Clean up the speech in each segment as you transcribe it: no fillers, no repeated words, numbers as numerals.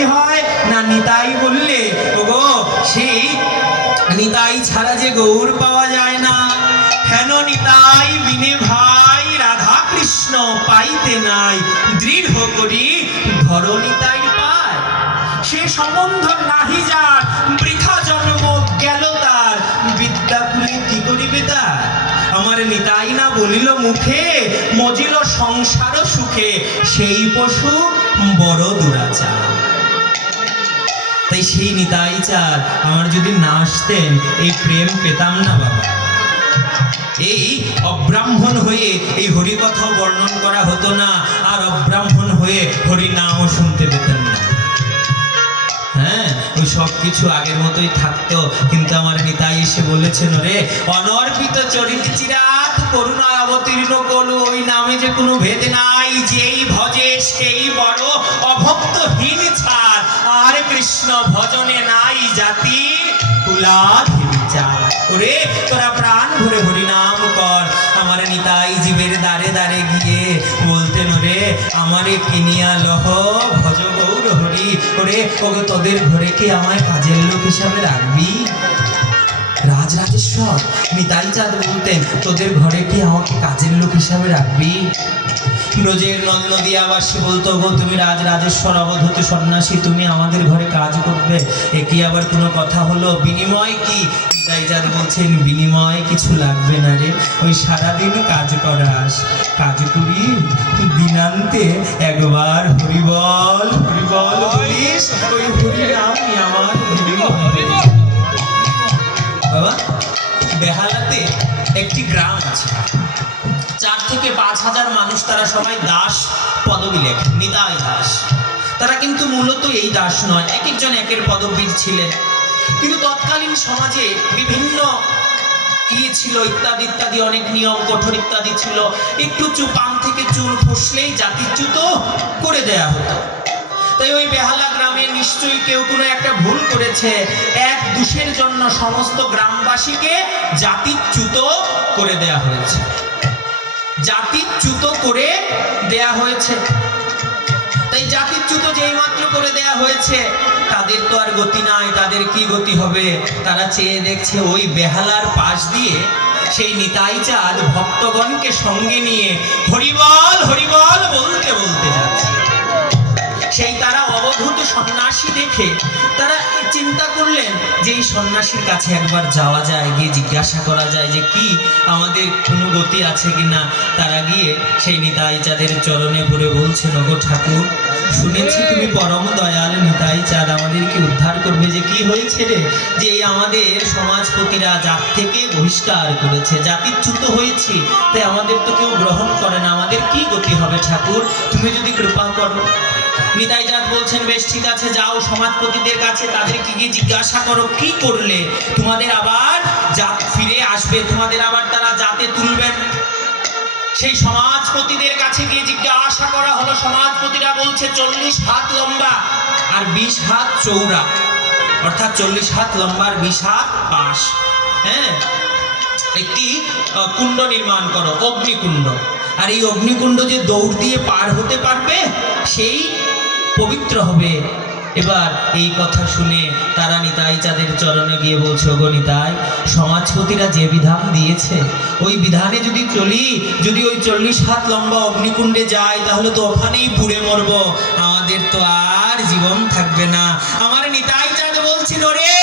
বললেই হয় না নিতাই বললে? ওগো সেই নিতাই ছাড়া যে গৌর পাওয়া যায় না। হেন নিতাই বিনে ভাই রাধা কৃষ্ণ পাইতে নাই, দৃঢ় করি ধর নিতাই পায়। সে সম্বন্ধ নাহি যার, বৃথা জন্ম গেল তার, বিদ্যাকুলে কি করিবে তার? আমার নিতাই না বলিল মুখে, মজিল সংসার সুখে, সেই পশু বড় দুরাচার। তাই সেই নিতাই চার আমার যদি না আসতেন এই প্রেম পেতাম না বাবা। এই অব্রাহ্মণ হয়ে এই হরিকথাও বর্ণন করা হতো না, আর অব্রাহ্মণ হয়ে হরি নামও শুনতে পেতেন না। হ্যাঁ, ওই সব কিছু আগের মতোই থাকতো, কিন্তু আমার নিতাই এসে বলেছেন, রে অনর্পিত চরিত চিরাত করুণায় অবতীর্ণ করলো, ওই নামে যে কোনো ভেদ নাই, যেই ভজে সেই বড় অভক্তহীন ছাড়, আর কৃষ্ণ ভজনে নাই জাতি কুলাধি বিচার। ওরে তোরা প্রাণ ভরে হরি নাম কর। আমার নিতাই জীবের দ্বারে দ্বারে গিয়ে বলতেন, রে আমারে কিনিয়া লহ ভজ গৌর হরি। ওরে ওগো তোদের ঘরে কি আমায় কাজের লোক হিসাবে রাখবি? রাজরাজেশ্বর নিতাই চাঁদ বলতেন, তোদের ঘরে কি আমাকে কাজের লোক হিসাবে রাখবি? ব্রজের নদ নদিয়াবাসী বলতো, গো তুমি রাজরাজেশ্বর অবধূত সন্ন্যাসী, তুমি আমাদের ঘরে কাজ করবে, এ কি আবার কোনো কথা হলো? বিনিময় কি? নিতাই চাঁদ বলছেন, বিনিময় কিছু লাগবে না রে, ওই সারাদিন কাজ করাস, কাজ করি দিনান্তে একবার হরিবল হরিবল বলিস, ওই হরি নামই আমার বাবা। বেহালাতে একটি গ্রাম আছে, 4 থেকে 5 হাজার মানুষ, তারা সবাই দাস পদবী লেখে, নিতাই দাস। তারা কিন্তু মূলত এই দাস নয়, এক একজন একের পদবীর ছিলেন, কিন্তু তৎকালীন সমাজে বিভিন্ন ছিল ইত্যাদি ইত্যাদি, অনেক নিয়ম কঠোর ইত্যাদি ছিল। একটু পান থেকে চুল খসলেই জাতিচ্যুত করে দেয়া হতো। তাই ওই বেহালা গ্রামে নিশ্চয়ই কেউ কোনো একটা ভুল করেছে, এক দোষের জন্য সমস্ত গ্রামবাসীকে জাতিচ্যুত করে দেয়া হয়েছে, জাতিচ্যুত করে দেয়া হয়েছে। তাই জাতিচ্যুত যেই মাত্র করে দেয়া হয়েছে, তাদের তো আর গতি নাই, তাদের কি গতি হবে? তারা চেয়ে দেখছে ওই বেহালার পাশ দিয়ে সেই নিতাই চাঁদ ভক্তগণকে সঙ্গে নিয়ে হরিবল হরিবল বলতে বলতে যাচ্ছে। সেই তারা অবধূত সন্ন্যাসী দেখে তারা চিন্তা করলেন যে এই সন্ন্যাসীর কাছে একবার যাওয়া যায়, গিয়ে জিজ্ঞাসা করা যায় যে কি আমাদের কোনো গতি আছে কিনা। তারা গিয়ে সেই নিতাই চাঁদের চরণে পড়ে বলছেন, ওগো ঠাকুর, শুনেছি তুমি পরম দয়াল নিতাই চাঁদ আমাদেরকে উদ্ধার করবে, যে কি হয়েছে রে? যে এই আমাদের সমাজপতিরা জাত থেকে বহিষ্কার করেছে, জাতিচ্যুত হয়েছি, তাই আমাদের তো কেউ গ্রহণ করে না, আমাদের কি গতি হবে ঠাকুর? তুমি যদি কৃপা করো। নিতাই চাঁদ বলছেন, বেশ ঠিক আছে, যাও সমাজপতিদের কাছে, তাদেরকে গিয়ে জিজ্ঞাসা করো কি করলে তোমাদের আবার জাত ফিরে আসবে, তোমাদের আবার তারা জাতে তুলবেন। সেই সমাজপতিদের কাছে গিয়ে জিজ্ঞাসা করা হলো। সমাজপতিরা বলছে 40 হাত লম্বা আর 20 হাত চৌড়া, অর্থাৎ 40 হাত লম্বা আর 20 হাত বাঁশ, হ্যাঁ, একটি কুণ্ড নির্মাণ করো, অগ্নিকুণ্ড। আর এই অগ্নিকুণ্ড যে দৌড় দিয়ে পার হতে পারবে সেই পবিত্র হবে। এবার এই কথা শুনে তারা নিতাই চাঁদের চরণে গিয়ে বলছে, ওগো নিতাই, সমাজপতিরা যে বিধান দিয়েছে ওই বিধানে যদি চলি, যদি ওই 40 হাত লম্বা অগ্নিকুণ্ডে যাই, তাহলে তো ওখানেই পুড়ে মরবো, আমাদের তো আর জীবন থাকবে না। আমার নিতাই চাঁদ বলছিল, রে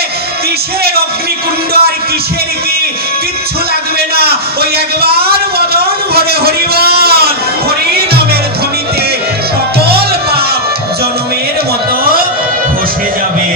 কিসের অগ্নিকুণ্ড আর কিসের কি, কিচ্ছু লাগবে না, ওই একবার বদন ভরে হরিবল হরি নামের ধ্বনিতে সকল পাপ জন্মের মতো খসে যাবে।